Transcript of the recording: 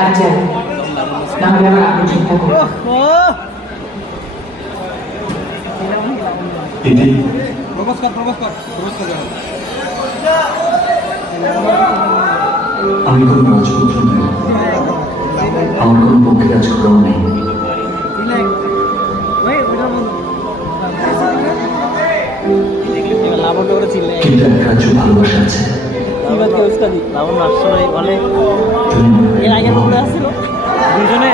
আচ্ছা তাহলে আবার আপনি চিন্তা করুন। আমি কোনো রাজপুত্র নই, আমার কোনো পক্ষে রাজকরাও নেই, কিন্তু এক রাজ্য ভালোবাসা আছে। এর আগে আসছিল দুজনে